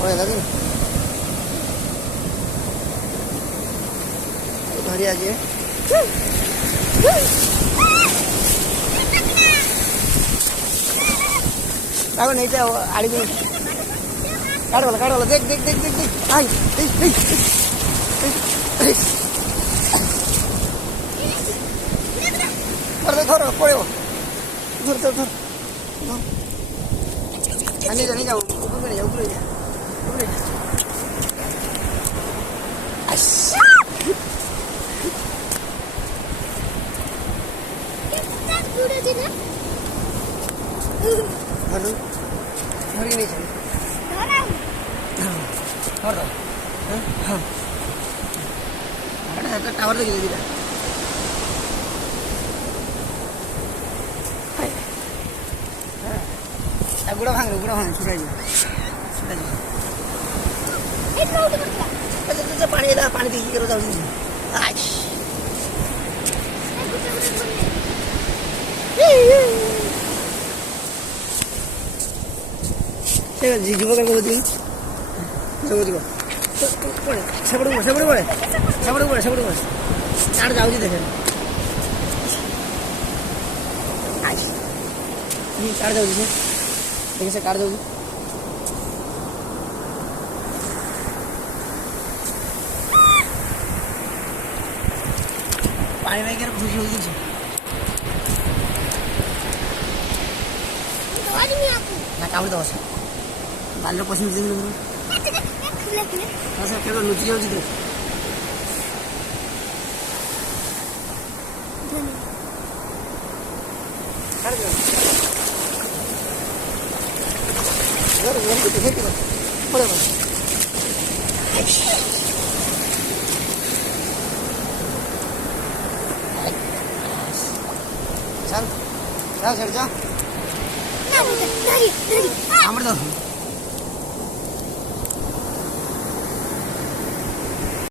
ओए दादी धरी आज ताको नहीं जाओ आड़ी को काट वाला देख देख देख देख देख आई देख देख धर पड़ो धर धर धर नहीं जाओ ऊपर नहीं जाओ ऊपर जा हेलो मरी नहीं चल और दो हां अरे तो टावर देखिए दीदा हां गुड़ा भांग सुराई इतना उठ मत अच्छा पानी दी करो जाओ आश जीव का बोलती सब जीव सेपड़ काट जाऊँ देखे काट जाऊँ देखे से काट जाऊँ पानी में क्या खुशी होती है ना कावड़ दो बाल पसंद दिन सर केवल लुचि जाऊँ देख चल चल चल जा